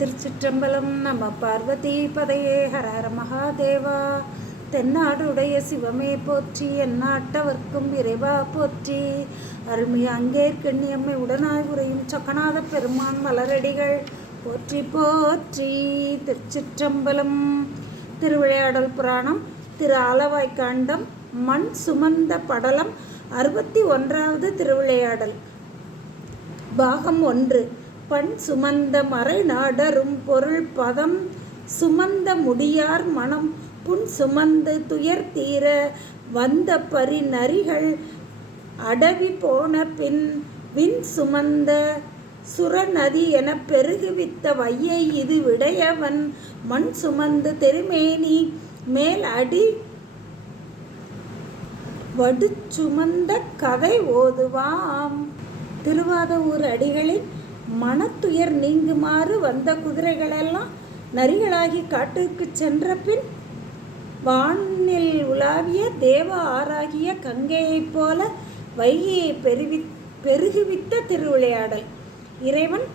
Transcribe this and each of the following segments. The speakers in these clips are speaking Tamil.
திருச்சிற்றம்பலம். நம பார்வதி பதையே. ஹர ஹர மகாதேவா. தென்னாடுடைய சிவமே போற்றி, எந்நாட்டவர்க்கும் இறைவா போற்றி. அருள்மிகு அங்கேற்கண்ணியம்மை உடனாய் உரையும் சொக்கநாத பெருமான் மலரடிகள் போற்றி போற்றி. திருச்சிற்றம்பலம். திருவிளையாடல் புராணம் திரு ஆலவாய்க்காண்டம் மண் சுமந்த படலம் 61வது திருவிளையாடல். பாகம் 1. பண் சுமந்த மறை நாடரும் பொருள் பதம் சுமந்த முடியார் மனம் புன் சுமந்து துயர் தீர வந்த பரி நரிகள் அடவி போன பின் விண் சுமந்த சுரநதி என பெருகுவித்த வையை இது விடையவன் மண் சுமந்து திருமேனி மேல் அடி வடு சுமந்த கதை ஓதுவாம். திருவாதவூர் அடிகளின் மனத்துயர் நீங்குமாறு வந்த குதிரைகளெல்லாம் நரிகளாகி காட்டுக்கு சென்ற பின் வானில் உலாவிய தேவ ஆறாகிய கங்கையைப் போல வைகையை பெருகுவித்த திருவிளையாடல். இறைவன்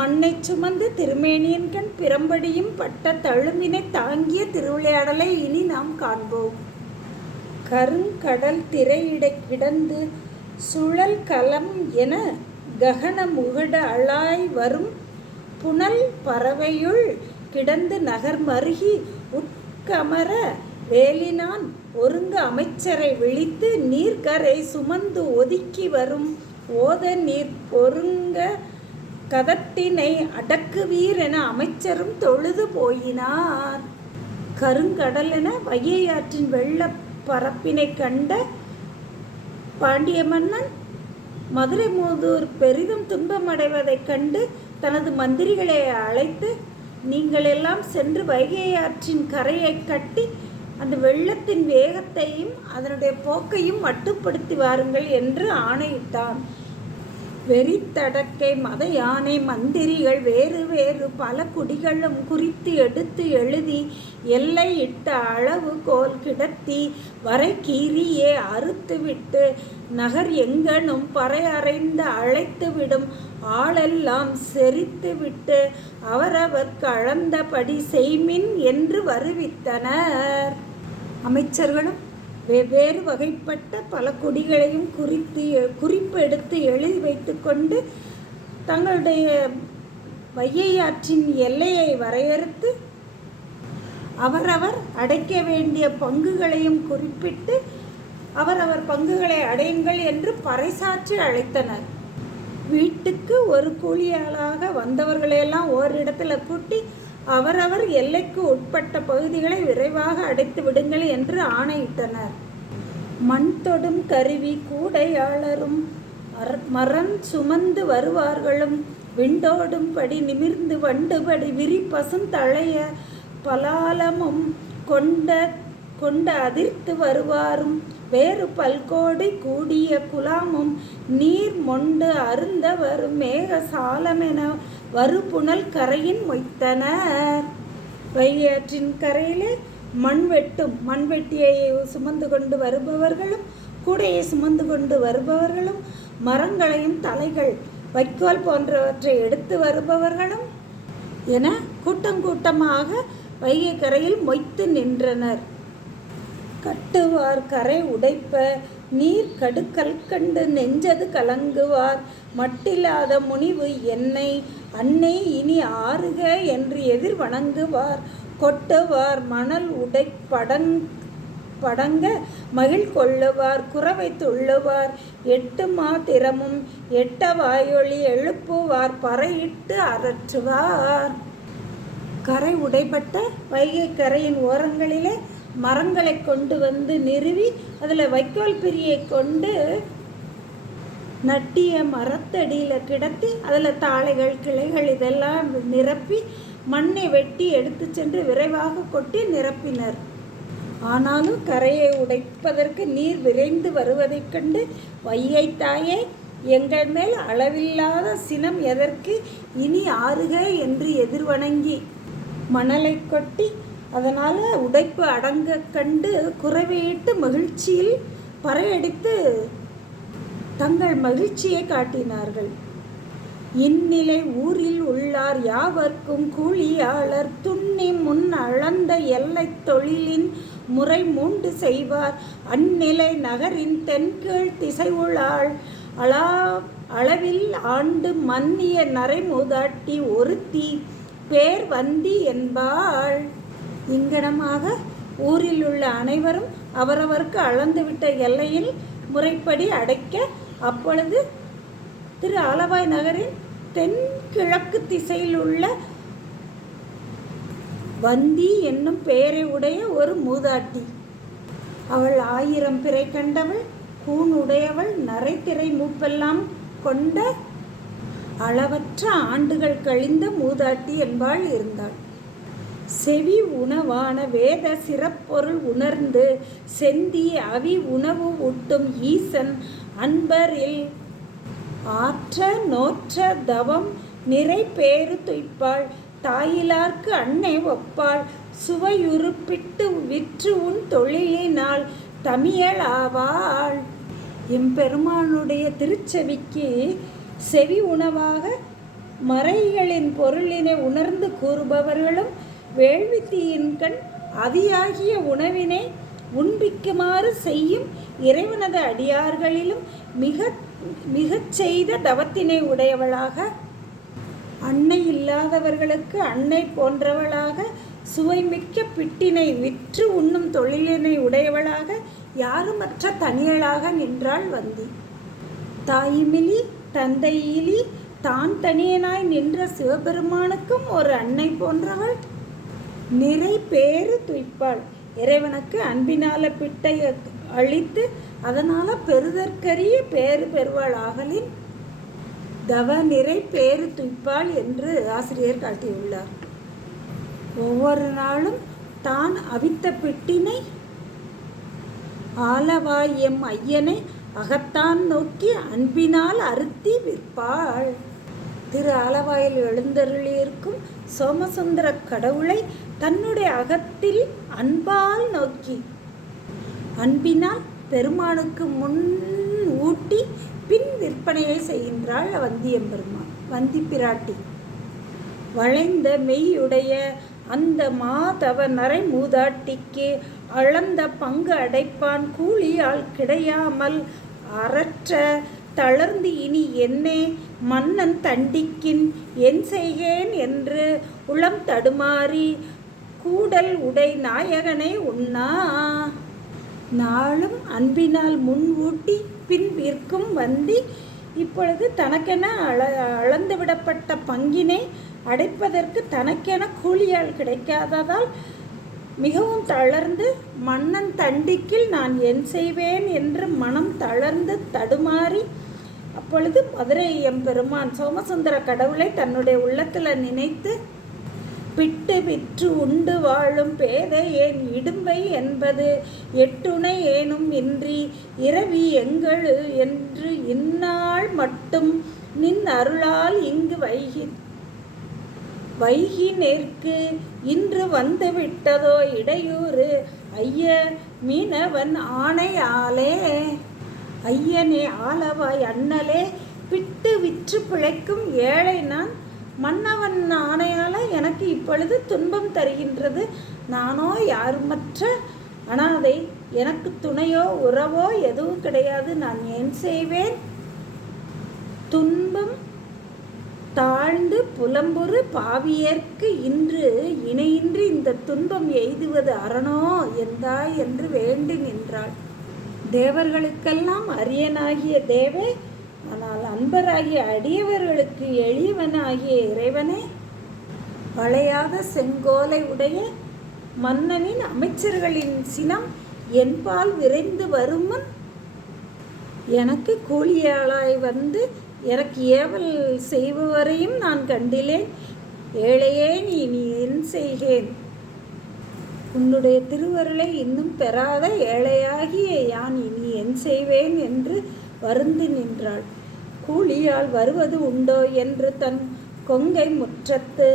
மண்ணை சுமந்து திருமேனியின் கண் பிறம்படியும் பட்ட தழும்பினை தாங்கிய திருவிளையாடலை இனி நாம் காண்போம். கருங்கடல் திரையிடை கிடந்து சுழல் கலம் என ககன முகட அழாய் வரும் புனல் பறவையுள் கிடந்து நகர் மருகி உட்கமர வேலினான் ஒருங்க அமைச்சரை விழித்து நீர்கரை சுமந்து ஒதுக்கி வரும் ஓத நீர் பொருங்க கதத்தினை அடக்குவீர் என அமைச்சரும் தொழுது போயினார். கருங்கடல் என வைகையாற்றின் வெள்ள பரப்பினை கண்ட பாண்டிய மன்னன் மதுரை மூதூர் பெரிதும் துன்பமடைவதைக் கண்டு தனது மந்திரிகளை அழைத்து, நீங்கள் எல்லாம் சென்று வைகையாற்றின் கரையை கட்டி அந்த வெள்ளத்தின் வேகத்தையும் அதனுடைய போக்கையும் மட்டுப்படுத்தி வாருங்கள் என்று ஆணையிட்டான். வெறித்தடக்கை மத யானை மந்திரிகள் வேறு வேறு பல குடிகளும் குறித்து எடுத்து எழுதி எல்லை இட்ட அளவு கோல் கிடத்தி வரை கீரியே அறுத்துவிட்டு நகர் எங்கனும் பறையறைந்து அழைத்துவிடும் ஆளெல்லாம் செறித்துவிட்டு அவரவர் கழந்தபடி செய்மின் என்று வருவித்தனர். அமைச்சர்களும் வெவ்வேறு வகைப்பட்ட பல குடிகளையும் குறிப்பெடுத்து எழுதி வைத்து கொண்டு தங்களுடைய வைகையாற்றின் எல்லையை வரையறுத்து அவரவர் அடைக்க வேண்டிய பங்குகளையும் குறிப்பிட்டு அவரவர் பங்குகளை அடையுங்கள் என்று பறைசாற்றி அழைத்தனர். வீட்டுக்கு ஒரு கூலியாளாக வந்தவர்களையெல்லாம் ஓரிடத்தில் கூட்டி அவரவர் எல்லைக்கு உட்பட்ட பகுதிகளை விரைவாக அடைத்து விடுங்கள் என்று ஆணையிட்டனர். மண் தொடும் கருவி கூடையாளரும் மரம் சுமந்து வருவார்களும் விண்டோடும் படி நிமிர்ந்து வண்டுபடி விரி பசுந்தழைய பலாலமும் கொண்ட அதிர்த்து வருவாரும் வேறு பல்கோடி கூடிய குலாமும் நீர் மொண்டு அருந்த வரும் மேக சாலமென வருபுணல் கரையின் மொய்த்தனர். வைகையாற்றின் கரையிலே மண்வெட்டியை சுமந்து கொண்டு வருபவர்களும் கூடையை சுமந்து கொண்டு வருபவர்களும் மரங்களையும் தலைகள் வைக்கோல் போன்றவற்றை எடுத்து வருபவர்களும் என கூட்டமாக வைகை கரையில் மொய்த்து நின்றனர். கட்டுவார் கரை உடைப்ப நீர் கடுக்கல் கண்டு நெஞ்சது கலங்குவார் மட்டில்லாத முனிவு என்னை அன்னை இனி ஆறுக என்று எதிர் வணங்குவார் கொட்டுவார் மணல் உடை படங்க மகிழ் கொள்ளுவார் குறவை துள்ளுவார் எட்டு மாத்திரமும் எட்ட வாயொலி எழுப்புவார் பறையிட்டு அரற்றுவார். கரை உடைப்பட்ட வைகை கரையின் ஓரங்களிலே மரங்களை கொண்டு வந்து நிறுவி அதில் வைக்கோல் பிரியை கொண்டு நட்டிய மரத்தடியில் கிடத்தி அதில் தாளைகள் கிளைகள் இதெல்லாம் நிரப்பி மண்ணை வெட்டி எடுத்து சென்று விரைவாக கொட்டி நிரப்பினர். ஆனாலும் கரையை உடைப்பதற்கு நீர் விரைந்து வருவதைக் கண்டு வையை தாயே, எங்கள் மேல் அளவில்லாத சினம் எதற்கு, இனி ஆறுக என்று எதிர்வணங்கி மணலை கொட்டி அதனால் உடைப்பு அடங்க கண்டு குறைவையிட்டு மகிழ்ச்சியில் பறையடித்து தங்கள் மகிழ்ச்சியை காட்டினார்கள். இந்நிலை ஊரில் உள்ளார் யாவர்க்கும் கூலியாளர் துண்ணி முன் அளந்த எல்லைத் தொழிலின் முறை மூண்டு செய்வார். அந்நிலை நகரின் தென்கீழ் திசையுளாள் அளவில் ஆண்டு மன்னிய நரைமூதாட்டி ஒருத்தி பேர் வந்தி என்பாள். இங்கனமாக ஊரில் உள்ள அனைவரும் அவரவருக்கு அளந்துவிட்ட எல்லையில் முறைப்படி அடைக்க, அப்பொழுது திரு ஆலவாய் நகரின் தென்கிழக்கு திசையில் உள்ள வந்தி என்னும் பெயரை உடைய ஒரு மூதாட்டி, அவள் 1000 பிறை கண்டவள், கூன் உடையவள், நரைத்திரை மூப்பெல்லாம் கொண்ட அளவற்ற ஆண்டுகள் கழிந்த மூதாட்டி என்பாள் இருந்தாள். செவி உணவான வேத சிறப்பொருள் உணர்ந்து செந்தி அவி உணவு ஊட்டும் ஈசன் அன்பரில் ஆற்ற நோற்ற தவம் நிறை பேறு துய்ப்பாள். தாயிலார்க்கு அன்னை ஒப்பாள் சுவையுறுப்பிட்டு விற்று உன் தொழிலினால் தமிழாவாள். எம்பெருமானுடைய திருச்செவிக்கு செவி உணவாக மறைகளின் பொருளினை உணர்ந்து கூறுபவர்களும் வேள்வித்தீயின்கண் அதியாகிய உணவினை உண்பிக்குமாறு செய்யும் இறைவனது அடியார்களிலும் மிகச் செய்த தவத்தினை உடையவளாக, அன்னை இல்லாதவர்களுக்கு அன்னை போன்றவளாக, சுவைமிக்க பிட்டினை விற்று உண்ணும் தொழிலினை உடையவளாக, யாருமற்ற தனியளாக நின்றாள் வந்தி. தாயுமிலி தந்தையிலி தான் தனியனாய் நின்ற சிவபெருமானுக்கும் ஒரு அன்னை போன்றவள். நிறை பேறு துய்ப்பாள். இறைவனுக்கு அன்பினால பிட்டை அழித்து அதனால பெறுதற்கரிய பேறு பெறுவாள் ஆகலின் தவ நிறை பேறு துய்ப்பாள் என்று ஆசிரியர் காட்டியுள்ளார். ஒவ்வொரு நாளும் தான் அவித்த பிட்டினை ஆலவாய் எம் ஐயனை அகத்தான் நோக்கி அன்பினால் அறுத்தி விற்பாள். திரு ஆலவாயில் எழுந்தருளியிருக்கும் சோமசுந்தர கடவுளை தன்னுடைய அகத்தில் அன்பால் நோக்கி அன்பினால் பெருமானுக்கு முன் ஊட்டி பின் விற்பனையை செய்கின்றாள் வந்தியம்பெருமான் வந்தி பிராட்டி. வளைந்த மெய்யுடைய அந்த மாதவ நரை மூதாட்டிக்கு அளந்த பங்கு அடைப்பான் கூலியால் கிடையாமல் அறற்ற தளர்ந்து இனி என்னே மன்னன் தண்டிக்கின் என் செய்கேன் என்று உளம் தடுமாறி கூடல் உடை நாயகனை உண்ணா. நாளும் அன்பினால் முன் ஊட்டி பின் விற்கும் வந்தி இப்பொழுது தனக்கென அளந்துவிடப்பட்ட பங்கினை அடைப்பதற்கு தனக்கென கூலியால் கிடைக்காததால் மிகவும் தளர்ந்து மன்னன் தண்டிக்கில் நான் என் செய்வேன் என்று மனம் தளர்ந்து தடுமாறி, அப்பொழுது மதுரை எம்பெருமான் சோமசுந்தர கடவுளை தன்னுடைய உள்ளத்தில் நினைத்து பிட்டு விற்று உண்டு வாழும் பேதை ஏன் இடும்பை என்பது எட்டுணை ஏனும் இன்றி இரவி எங்களு என்று இந்நாள் மட்டும் நின் அருளால் இங்கு வைகி நேர்க்கு இன்று வந்து விட்டதோ இடையூறு ஐய மீனவன் ஆணையாலே. ஐயனே ஆலவாய் அண்ணலே பிட்டு விற்று பிழைக்கும் ஏழை நான், மன்னவன் ஆணையால எனக்கு இப்பொழுது துன்பம் தருகின்றது. நானோ யாருமற்ற அனாதை, எனக்கு துணையோ உறவோ எதுவும் கிடையாது. நான் ஏன் செய்வேன்? துன்பம் தாழ்ந்து புலம்புறு பாவியர்க்கு இன்று இணையின்றி இந்த துன்பம் எய்துவது அரணோ எந்தாய் என்று வேண்டி நின்றாள். தேவர்களுக்கெல்லாம் அரியனாகிய தேவே, ஆனால் அன்பராகிய அடியவர்களுக்கு எளியவனாகிய இறைவனே, வளையாத செங்கோலை உடைய மன்னனின் அமைச்சர்களின் சினம் என்பால் விரைந்து வருமுன் எனக்கு கூலியாளாய் வந்து எனக்கு ஏவல் செய்பவரையும் நான் கண்டிலேன். ஏழையே நீ என் செய்கேன்? உன்னுடைய திருவருளை இன்னும் பெறாத ஏழையாகிய யான் இனி என் செய்வேன் என்று வருந்தி நின்றாள். கூலியால் வருவது உண்டோ என்று தன் கொங்கை முற்றத்து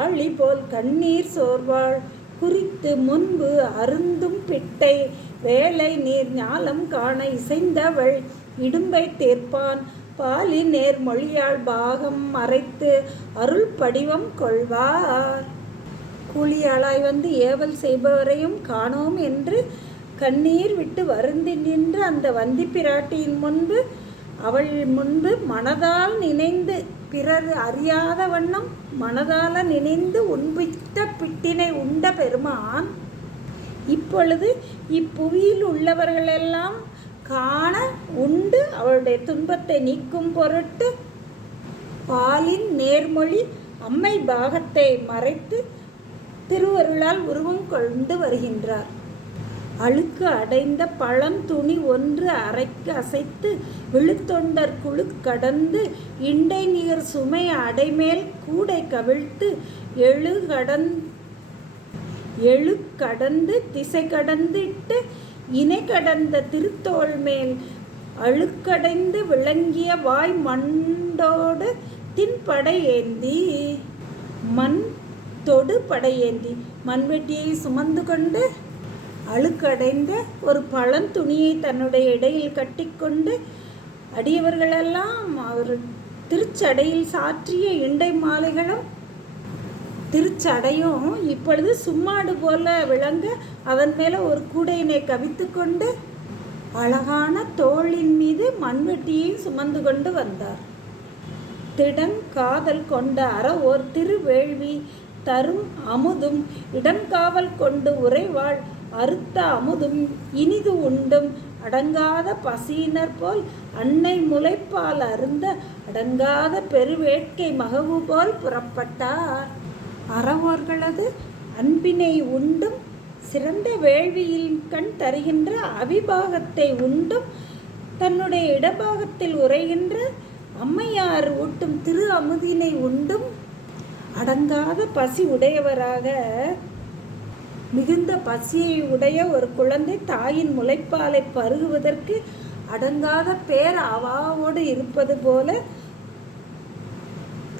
ஆழி போல் கண்ணீர் சோர்வாள். குறித்து முன்பு அருந்தும் பிட்டை வேலை நீர் ஞாலம் காண இசைந்தவள் இடும்பை தேர்ப்பான் பாலின் நேர்மொழியால் பாகம் மறைத்து அருள் படிவம் கொள்வார். கூலியாளாய் வந்து ஏவல் செய்பவரையும் காணோம் என்று கண்ணீர் விட்டு வருந்தி நின்று அந்த வந்தி பிராட்டியின் முன்பு அவள் முன்பு மனதால் நினைந்து, பிறர் அறியாத வண்ணம் மனதால நினைந்து உண்பித்த பிட்டினை உண்ட பெருமான் இப்பொழுது இப்புவியில் உள்ளவர்களெல்லாம் காண உண்டு அவளுடைய துன்பத்தை நீக்கும் பொருட்டு பாலின் நேர்மொழி அம்மை பாகத்தை மறைத்து திருவருளால் உருவம் கொண்டு வருகின்றார். அழுக்கு அடைந்த பழந்துணி ஒன்று அரைக்கு அசைத்து விழுத்தொண்டர் குழு கடந்து இண்டை நீர் சுமை அடைமேல் கூடை கவிழ்த்து எழு கடந்து திசை கடந்திட்டு இணை கடந்த திருத்தோள் மேல் அழுக்கடைந்து விளங்கிய வாய் மண்டோடு தின்படை ஏந்தி மண் தொடு படையேந்தி மண்வெட்டியை சுமந்து கொண்டு அழுக்கடைந்த ஒரு பழந்துணியை தன்னுடைய இடையில் கட்டிக்கொண்டு அடியவர்களெல்லாம் அவர் திருச்சடையில் சாற்றிய இண்டை மாலைகளும் திருச்சடையும் இப்பொழுது சும்மாடு போல விளங்க அதன் மேலே ஒரு கூடையினை கவித்து கொண்டு அழகான தோளின் மீது மண்வெட்டியை சுமந்து கொண்டு வந்தார். திடங்காதல் கொண்ட ஓர் திருவேள்வி தரும் அமுதும் இடங்காவல் கொண்டு உறைவாள் அறுத்த அமுதும் இனிது உண்டும் அடங்காத பசியினர் போல் அன்னை முளைப்பால் அருந்த அடங்காத பெருவேட்கை மகவு போல் புறப்பட்டார். அறவோர்களது அன்பினை உண்டும் சிறந்த வேள்வியில் கண் தருகின்ற அவிபாகத்தை உண்டும் தன்னுடைய இடபாகத்தில் உரைகின்ற அம்மையார் ஊட்டும் திரு அமுதினை உண்டும் அடங்காத பசி உடையவராக, மிகுந்த பசியை உடைய ஒரு குழந்தை தாயின் முளைப்பாலை பருகுவதற்கு அடங்காத பேரவாவோடு இருப்பது போல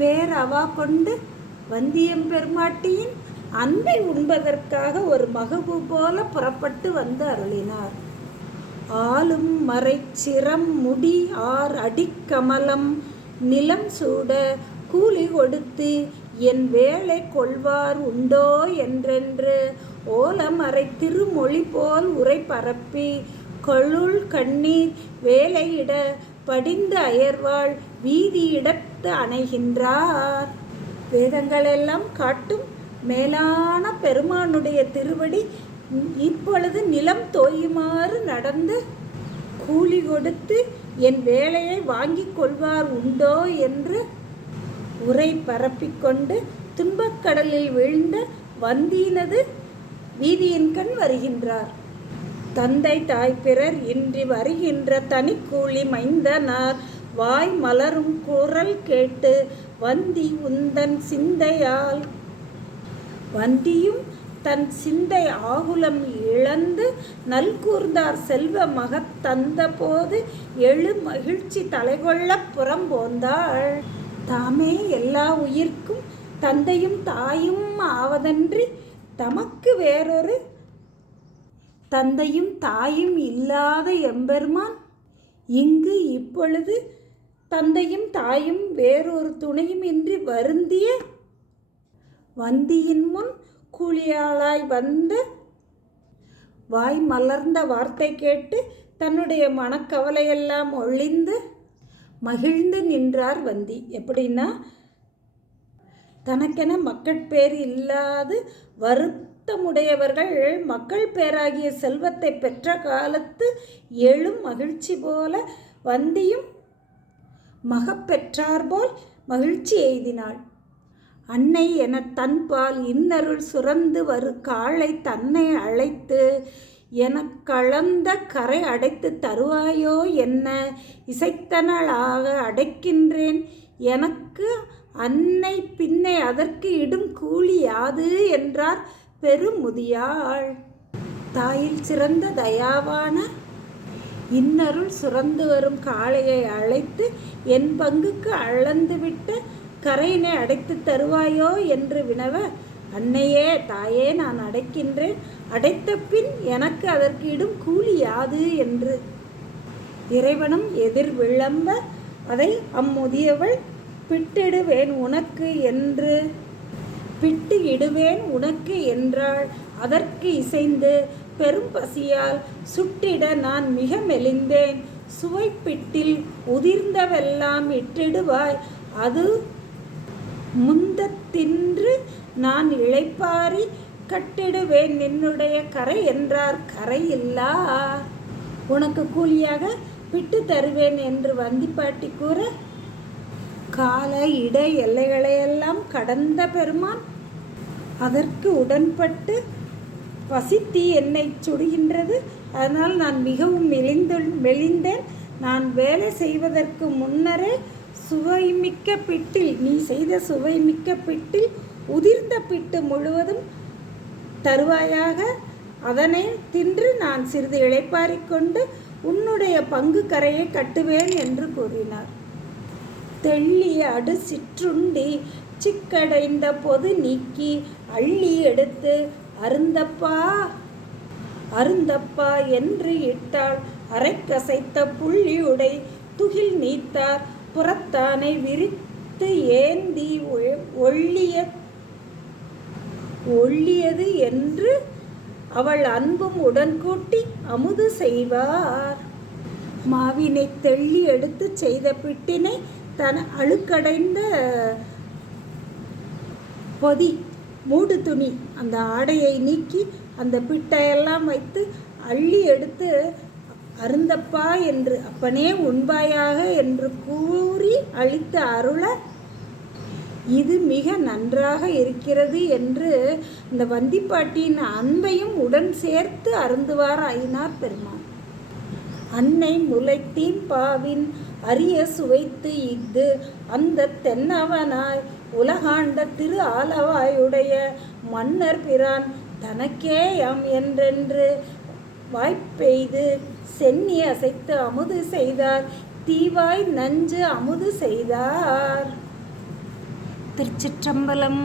பேரவா கொண்டு வந்தியம்பெருமாட்டியின் அன்பை உண்பதற்காக ஒரு மகபு போல புறப்பட்டு வந்து அருளினார். ஆளும் மறைச்சிரம் முடி ஆர் அடிக்கமலம் நிலம் சூட கூலி கொடுத்து என் வேலை கொள்வார் உண்டோ என்றென்று ஓலமறை திருமொழி போல் உரை பரப்பி கொள்ளுள் கண்ணீர் வேலையிட படிந்த அயர்வாள் வீதியிடத்து அணைகின்றார். வேதங்களெல்லாம் காட்டும் மேலான பெருமானுடைய திருவடி இப்பொழுது நிலம் தோயுமாறு நடந்து கூலி கொடுத்து என் வேலையை வாங்கிக் கொள்வார் உண்டோ என்று உரை பரப்பிக்கொண்டு துன்பக்கடலில் வீழ்ந்த வந்தியினது வீதியின் கண் வருகின்றார். தந்தை தாய் பிறர் இன்றி வருகின்ற தனி கூலி மைந்தனார் வாய் மலரும் குரல் கேட்டு வந்தி உந்தன் சிந்தையால் வந்தியும் தன் சிந்தை ஆகுலம் இழந்து நல்கூர்ந்தார் செல்வ மகத் தந்த போது எழு மகிழ்ச்சி தலைகொள்ள புறம்போந்தாள். தாமே எல்லா உயிர்க்கும் தந்தையும் தாயும் ஆவதன்றி தமக்கு வேறொரு தந்தையும் தாயும் இல்லாத எம்பெருமான் இங்கு இப்பொழுது தந்தையும் தாயும் வேறொரு துணையும் இன்றி வருந்திய வந்தியின் முன் கூலியாளாய் வந்த வாய் மலர்ந்த வார்த்தை கேட்டு தன்னுடைய மனக்கவலையெல்லாம் ஒழிந்து மகிழ்ந்து நின்றார் வந்தி. எப்படின்னா, தனக்கென மக்கட்பேர் இல்லாது வருத்தமுடையவர்கள் மக்கள் பேராகிய செல்வத்தை பெற்ற காலத்து எழும் மகிழ்ச்சி போல வந்தியும் மகப்பெற்றார்போல் மகிழ்ச்சி எய்தினாள். அன்னை என தன்பால் இன்னருள் சுரந்து வரு காளை தன்னை அழைத்து எனக் கலந்த கரை அடைத்து தருவாயோ என்ன இசைத்தனளாக அடைக்கின்றேன் எனக்கு அன்னை பின்னை அதற்கு இடும் கூலி யாது என்றார் பெருமுதியாள். தாயில் சிறந்த தயாவான இன்னருள் சுரந்து வரும் காளையை அழைத்து என் பங்குக்கு அளந்துவிட்டு கரையினை அடைத்து தருவாயோ என்று வினவ, அன்னையே தாயே நான் அடைக்கின்றேன், அடைத்த பின் எனக்கு அதற்கு இடும் கூலி யாது என்று இறைவனும் எதிர் விளம்ப அதை அம்முதியவள் பிட்டிடுவேன் உனக்கு என்றாள். அதற்கு இசைந்து பெரும் பசியால் சுட்டிட நான் மிக மெலிந்தேன். சுவைப்பிட்டில் உதிர்ந்தவெல்லாம் இட்டிடுவாய், அது முந்தத் தின்று நான் இளைப்பாரி கட்டிடுவேன் நின்னுடைய கரை என்றார். கரை இல்லா உனக்கு கூலியாக பிட்டு தருவேன் என்று வந்திப்பாட்டி கூற, கால இட எல்லைகளையெல்லாம் கடந்த பெருமான் அதற்கு உடன்பட்டு, பசித்தீ என்னை சுடுகின்றது, அதனால் நான் மிகவும் மெலிந்தேன். நான் வேலை செய்வதற்கு முன்னரே சுவைமிக்க பிட்டில், நீ செய்த சுவைமிக்க பிட்டில் உதிர்ந்த பிட்டு முழுவதும் தருவாயாக, அதனை தின்று நான் சிறிது இளைப்பாரிக்கொண்டு உன்னுடைய பங்கு கரையை கட்டுவேன் என்று கூறினார். தெள்ளி அடு சிற்றுண்டி சிக்கடைந்த பொது நீக்கி அள்ளி எடுத்து அருந்தப்பா என்று இட்டாள். அரைக்கசைத்த புள்ளி உடை துகில் நீத்தார் புறத்தானை விரித்து ஏந்தி ஒள்ளியது என்று அவள் அன்பும் உடன்கூட்டி அமுது செய்வார். மாவினை தெள்ளி எடுத்து செய்த பிட்டினை தன் அழுக்கடைந்த பொதி மூடு துணி அந்த ஆடையை நீக்கி அந்த பிட்டையெல்லாம் வைத்து அள்ளி எடுத்து அருந்தப்பா என்று, அப்பனே உண்பாயாக என்று கூறி அளித்த அருள, இது மிக நன்றாக இருக்கிறது என்று இந்த வந்திப்பாட்டியின் அன்பையும் உடன் சேர்த்து அருந்துவார் ஆயினார் பெருமான். அன்னை முளைத்தீம்பாவின் அரிய சுவைத்து இஃது அந்த தென்னவனாய் உலகாண்ட திரு ஆலவாயுடைய மன்னர் பிரான் தனக்கேயம் என்றென்று வாய்ப்பெய்து சென்னி அசைத்து அமுது செய்தார். தீவாய் நஞ்சு அமுது செய்தார். திருச்சிற்றம்பலம்.